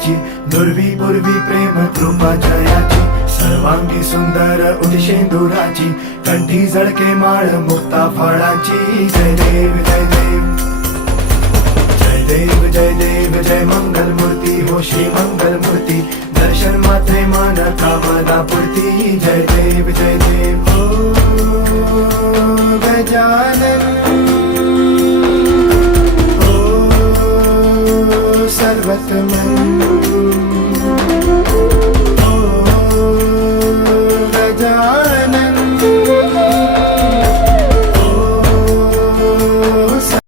जयाची, दुर्वी पूर्वी प्रेम कृपा जयाची, सर्वांगी सुंदर उदिशेंदुराची, कंठी जळके माळ मुक्ता फळाची. जय देव जय देव जय देव जय देव जय मंगल मूर्ती हो श्री मंगल मूर्ती, दर्शन मात्रे मान कामना पूर्ती. जय देव जय देव ओ गजानन ओ सर्वतमन